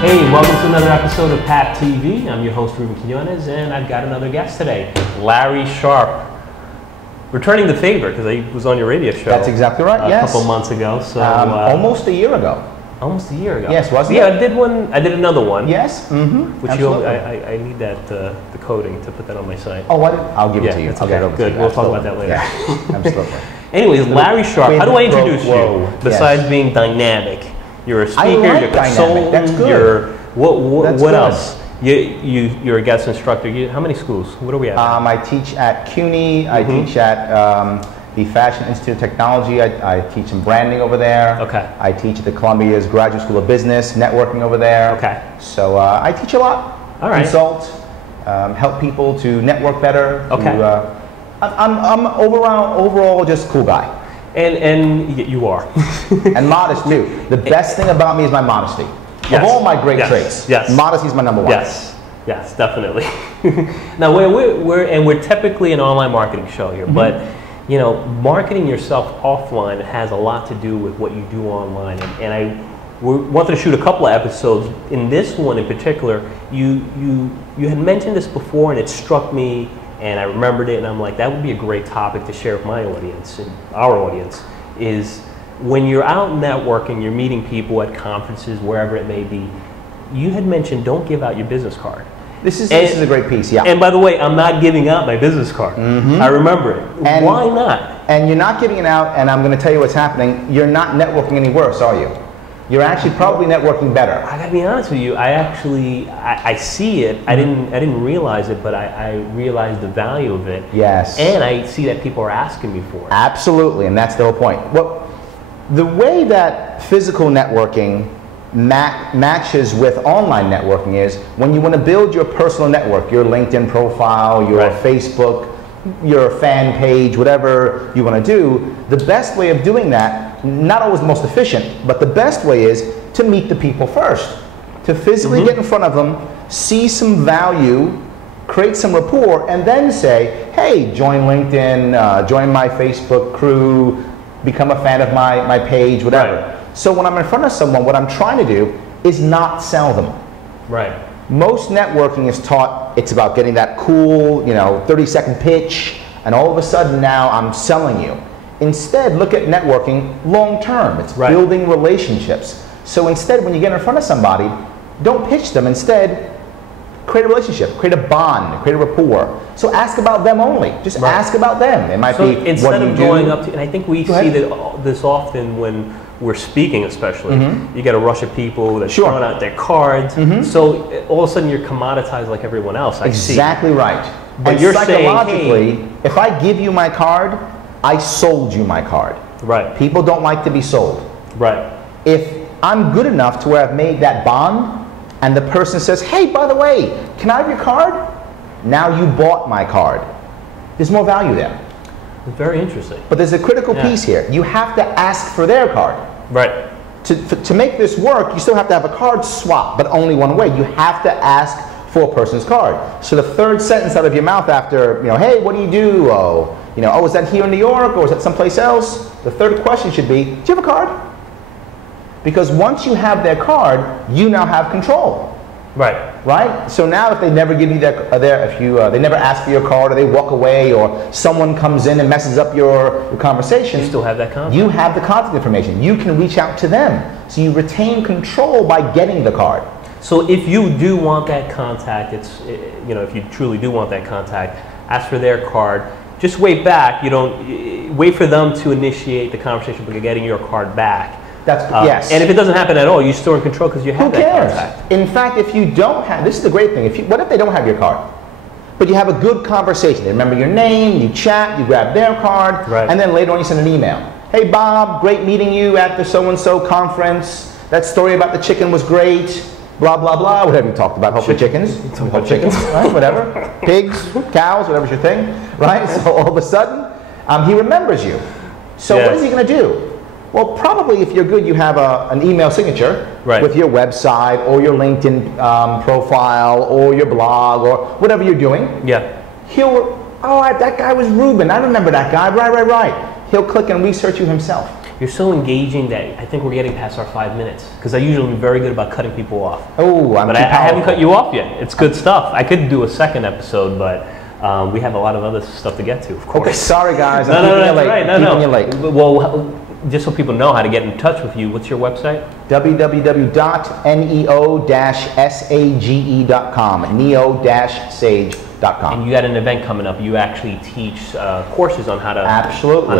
Hey, welcome to another episode of PAP TV. I'm your host, Ruben Quinones, and I've got another guest today, Larry Sharpe. Returning the favor, because I was on your radio show. That's exactly right, yes. A couple months ago. So almost a year ago. Almost a year ago. Yes, wasn't it? Yeah, I did another one. Yes, Which I need that, the coding to put that on my site. Oh, what? I'll give it to you. I'll get it over to you. Good, we'll talk about that later. Yeah, absolutely. Anyways, Larry Sharpe, how do I introduce you? Besides yes. being dynamic. You're a speaker, like you're consultant, That's good. You're, what good. else? You're a guest instructor. How many schools? What are we at? I teach at CUNY, I teach at the Fashion Institute of Technology, I teach in branding over there. Okay. I teach at the Columbia's Graduate School of Business, networking over there. Okay. So I teach a lot. All right. Consult, help people to network better. Okay. I'm overall just a cool guy. And you are. And modest too. The best thing about me is my modesty. Yes. Of all my great traits, modesty is my number one. Yes, yes, definitely. Now we're typically an online marketing show here, but you know, marketing yourself offline has a lot to do with what you do online. And I wanted to shoot a couple of episodes. In this one in particular, you had mentioned this before, and it struck me. And I remembered it, and I'm like, that would be a great topic to share with my audience, and our audience, is when you're out networking, you're meeting people at conferences, wherever it may be, you had mentioned don't give out your business card. This is a great piece, yeah. And by the way, I'm not giving out my business card. I remember it. And why not? And you're not giving it out, and I'm going to tell you what's happening. You're not networking any worse, are you? You're actually probably networking better. I gotta be honest with you. I see it. I didn't realize it, but I realized the value of it. Yes. And I see that people are asking me for it. Absolutely, and that's the whole point. Well, the way that physical networking matches with online networking is when you want to build your personal network, your LinkedIn profile, your Facebook, your fan page, whatever you want to do, the best way of doing that, not always the most efficient, but the best way is to meet the people first. To physically get in front of them, see some value, create some rapport, and then say, hey, join LinkedIn, join my Facebook crew, become a fan of my page, whatever. Right. So when I'm in front of someone, what I'm trying to do is not sell them. Right. Most networking is taught it's about getting that cool, 30-second pitch, and all of a sudden now I'm selling you. Instead, look at networking long term. It's building relationships. So instead, when you get in front of somebody, don't pitch them. Instead, create a relationship, create a bond, create a rapport. So ask about them only. Just ask about them. It might be instead what of you going do. up to, and I think we see this often when we're speaking, especially. You get a rush of people that throwing out their cards. So all of a sudden you're commoditized like everyone else. Exactly right. But and you're psychologically, saying, if I give you my card, I sold you my card. Right. People don't like to be sold. Right. If I'm good enough to where I've made that bond, and the person says, hey, by the way, can I have your card? Now you bought my card. There's more value there. Very interesting. But there's a critical piece here. You have to ask for their card. Right. To make this work, you still have to have a card swap, but only one way. You have to ask for a person's card. So the third sentence out of your mouth after, hey, what do you do? Oh, is that here in New York or is that someplace else? The third question should be, do you have a card? Because once you have their card, you now have control. Right. Right? So now if they never give you they never ask for your card, or they walk away, or someone comes in and messes up your conversation, you still have that contact. You have the contact information. You can reach out to them. So you retain control by getting the card. So if you do want that contact, if you truly do want that contact, ask for their card. Just wait back. You don't wait for them to initiate the conversation by getting your card back. Yes. And if it doesn't happen at all, you're still in control because you have that contact. In fact, if you don't have, this is the great thing. What if they don't have your card? But you have a good conversation. They remember your name, you chat, you grab their card, and then later on you send an email. Hey Bob, great meeting you at the so-and-so conference. That story about the chicken was great. Blah, blah, blah, whatever you talked about. Hopefully chickens. Hopefully chickens, right? Whatever. Pigs, cows, whatever's your thing, right? So all of a sudden, he remembers you. So what is he going to do? Well, probably if you're good, you have an email signature with your website or your LinkedIn profile or your blog or whatever you're doing. Yeah. That guy was Ruben. I remember that guy. Right. He'll click and research you himself. You're so engaging that I think we're getting past our 5 minutes, because I usually am very good about cutting people off. Oh, but I haven't cut you off yet. It's good stuff. I could do a second episode, but we have a lot of other stuff to get to, of course. Okay, sorry guys. No, that's right. No. Well, just so people know how to get in touch with you, what's your website? www.neo-sage.com. neo-sage.com. And you got an event coming up. You actually teach courses on how to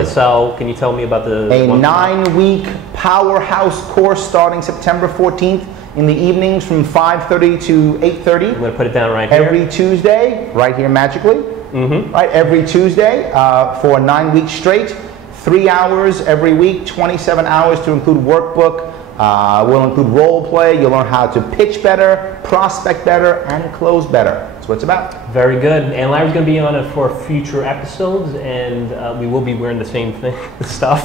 sell. Can you tell me about the a 9-week powerhouse course starting September 14th in the evenings from 5:30 to 8:30. I'm going to put it down right here. Every Tuesday, right here magically. Right, every Tuesday for 9 weeks straight. 3 hours every week, 27 hours to include workbook. We'll include role play. You'll learn how to pitch better, prospect better, and close better. That's what it's about. Very good. And Larry's going to be on it for future episodes, and we will be wearing the same stuff.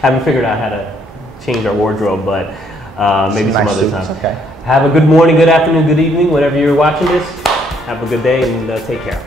Haven't figured out how to change our wardrobe, but maybe some other time. Okay. Have a good morning, good afternoon, good evening, whenever you're watching this. Have a good day, and take care.